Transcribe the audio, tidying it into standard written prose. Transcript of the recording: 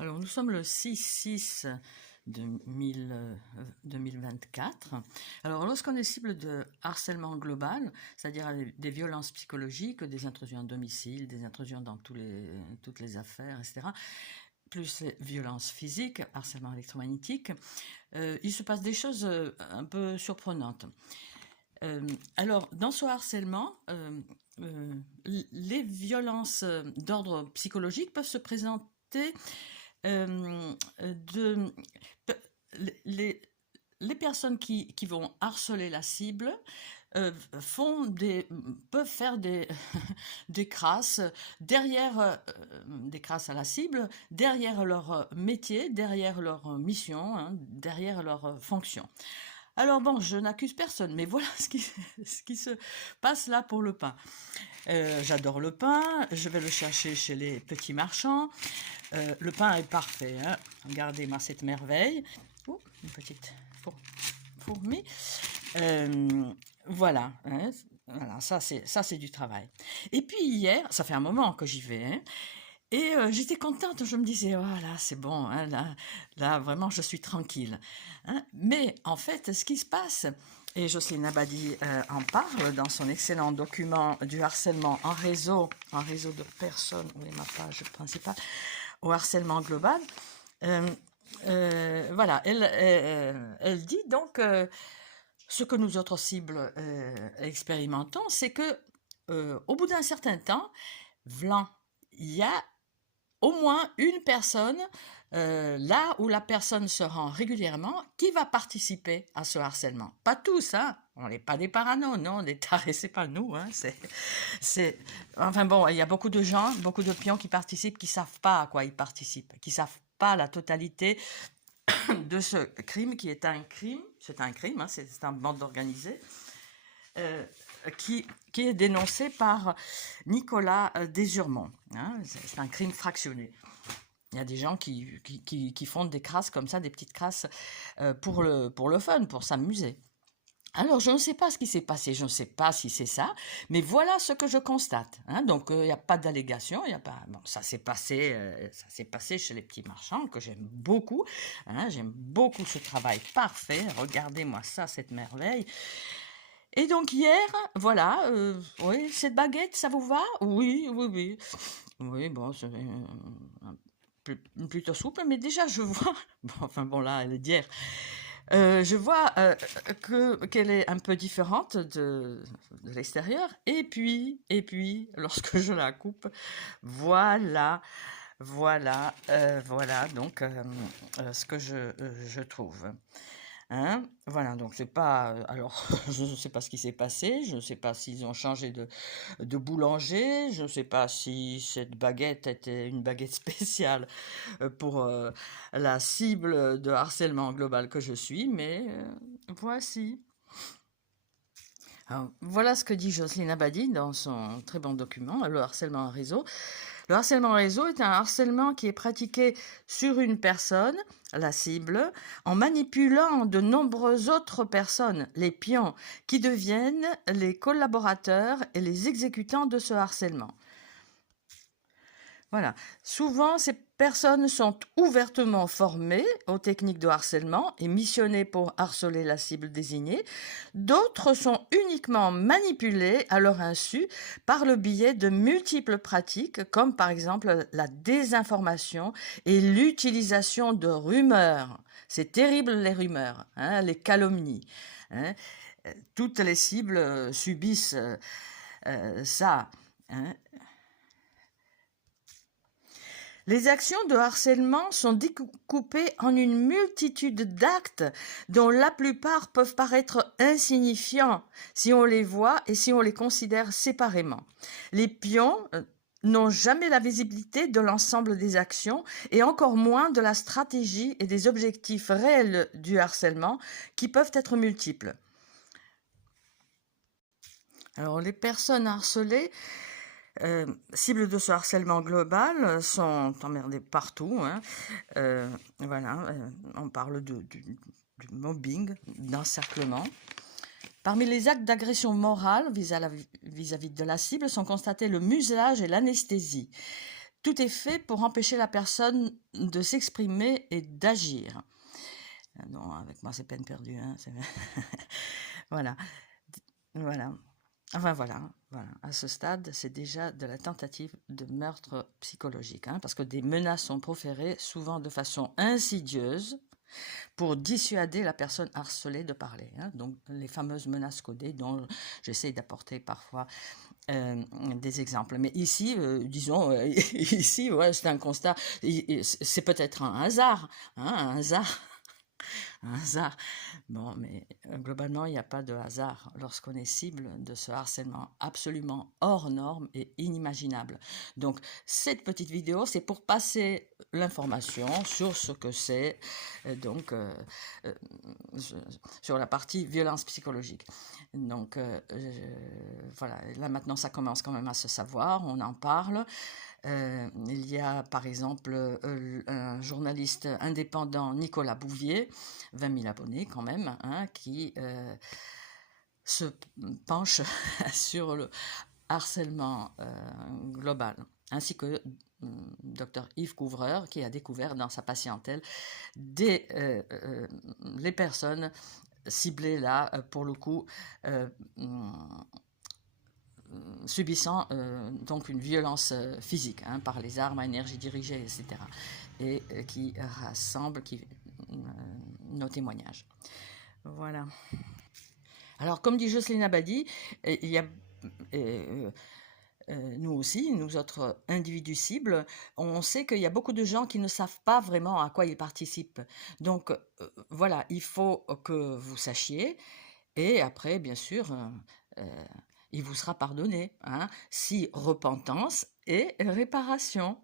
Alors, nous sommes le 6-6 2024. Alors, lorsqu'on est cible de harcèlement global, c'est-à-dire des violences psychologiques, des intrusions à domicile, des intrusions dans toutes les affaires, etc., plus les violences physiques, harcèlement électromagnétique, il se passe des choses un peu surprenantes. Alors, dans ce harcèlement, les violences d'ordre psychologique peuvent se présenter de les, les personnes qui vont harceler la cible peuvent faire des crasses des crasses à la cible, derrière leur métier, derrière leur mission, hein, derrière leur fonction. Alors bon, je n'accuse personne, mais voilà ce qui se passe là pour le pain. J'adore le pain, je vais le chercher chez les petits marchands. Le pain est parfait, hein. Regardez-moi cette merveille. Oh, une petite fourmi. Voilà, hein. Voilà, ça c'est du travail. Et puis hier, ça fait un moment que j'y vais, hein, et j'étais contente, je me disais, voilà, c'est bon, hein, là, vraiment, je suis tranquille, hein. Mais en fait, ce qui se passe, et Jocelyne Abadi en parle dans son excellent document du harcèlement en réseau de personnes, oui, ma page principale, au harcèlement global, voilà, elle dit donc ce que nous autres cibles expérimentons, c'est que au bout d'un certain temps, vlan, il y a au moins une personne, là où la personne se rend régulièrement, qui va participer à ce harcèlement. Pas tous, hein. On n'est pas des paranos, non, des tarés, c'est pas nous, hein. Enfin bon, il y a beaucoup de gens, beaucoup de pions qui participent, qui savent pas à quoi ils participent, qui savent pas la totalité de ce crime qui est un crime. C'est un crime, hein, c'est un bande organisée. Qui est dénoncé par Nicolas Desurmont, hein, c'est un crime fractionné. Il y a des gens qui font des crasses comme ça, des petites crasses pour le fun, pour s'amuser. Alors, je ne sais pas ce qui s'est passé, je ne sais pas si c'est ça, mais voilà ce que je constate, hein. Donc, il n'y a pas d'allégation, il y a pas. Bon, ça s'est passé chez les petits marchands que j'aime beaucoup, hein, j'aime beaucoup ce travail parfait. Regardez-moi ça, cette merveille. Et donc hier, voilà, oui, cette baguette, ça vous va? Oui, oui, oui. Oui, bon, c'est plutôt souple, mais déjà je vois, bon, enfin bon là, elle est d'hier, je vois qu'elle est un peu différente de l'extérieur. Et puis, lorsque je la coupe, voilà, voilà donc ce que je trouve. Hein, voilà, donc c'est pas. Alors, je ne sais pas ce qui s'est passé, je ne sais pas s'ils ont changé de boulanger, je ne sais pas si cette baguette était une baguette spéciale pour la cible de harcèlement global que je suis, mais voici. Alors, voilà ce que dit Jocelyne Abadi dans son très bon document, le harcèlement en réseau. Le harcèlement en réseau est un harcèlement qui est pratiqué sur une personne, la cible, en manipulant de nombreuses autres personnes, les pions, qui deviennent les collaborateurs et les exécutants de ce harcèlement. Voilà. Souvent, ces personnes sont ouvertement formées aux techniques de harcèlement et missionnées pour harceler la cible désignée. D'autres sont uniquement manipulées à leur insu par le biais de multiples pratiques, comme par exemple la désinformation et l'utilisation de rumeurs. C'est terrible, les rumeurs, hein, les calomnies, hein. Toutes les cibles subissent ça, hein. Les actions de harcèlement sont découpées en une multitude d'actes dont la plupart peuvent paraître insignifiants si on les voit et si on les considère séparément. Les pions n'ont jamais la visibilité de l'ensemble des actions et encore moins de la stratégie et des objectifs réels du harcèlement qui peuvent être multiples. Alors, les personnes harcelées cibles de ce harcèlement global sont emmerdées partout, hein. Voilà, on parle du mobbing, d'encerclement. Parmi les actes d'agression morale vis-à-vis de la cible sont constatés le muselage et l'anesthésie. Tout est fait pour empêcher la personne de s'exprimer et d'agir. Non, avec moi, c'est peine perdue. Hein, voilà, voilà. Enfin voilà. À ce stade, c'est déjà de la tentative de meurtre psychologique, hein, parce que des menaces sont proférées souvent de façon insidieuse pour dissuader la personne harcelée de parler. Hein. Donc les fameuses menaces codées dont j'essaie d'apporter parfois des exemples. Mais ici, disons, ici, ouais, c'est un constat. C'est peut-être un hasard, hein, un hasard un hasard. Bon, mais globalement, il n'y a pas de hasard lorsqu'on est cible de ce harcèlement absolument hors norme et inimaginable. Donc, cette petite vidéo, c'est pour passer l'information sur ce que c'est, donc, euh, sur la partie violence psychologique. Donc, voilà, là maintenant, ça commence quand même à se savoir, on en parle. Il y a par exemple un journaliste indépendant, Nicolas Bouvier, 20 000 abonnés quand même, hein, qui se penche sur le harcèlement global, ainsi que Dr Yves Couvreur, qui a découvert dans sa patientèle les personnes ciblées là, pour le coup, subissant donc une violence physique, hein, par les armes à énergie dirigée, etc. Et qui rassemble nos témoignages. Voilà. Alors, comme dit Jocelyne Abadi, il y a nous aussi, nous autres individus cibles, on sait qu'il y a beaucoup de gens qui ne savent pas vraiment à quoi ils participent. Donc voilà, il faut que vous sachiez, et après, bien sûr, il vous sera pardonné, hein, si repentance et réparation.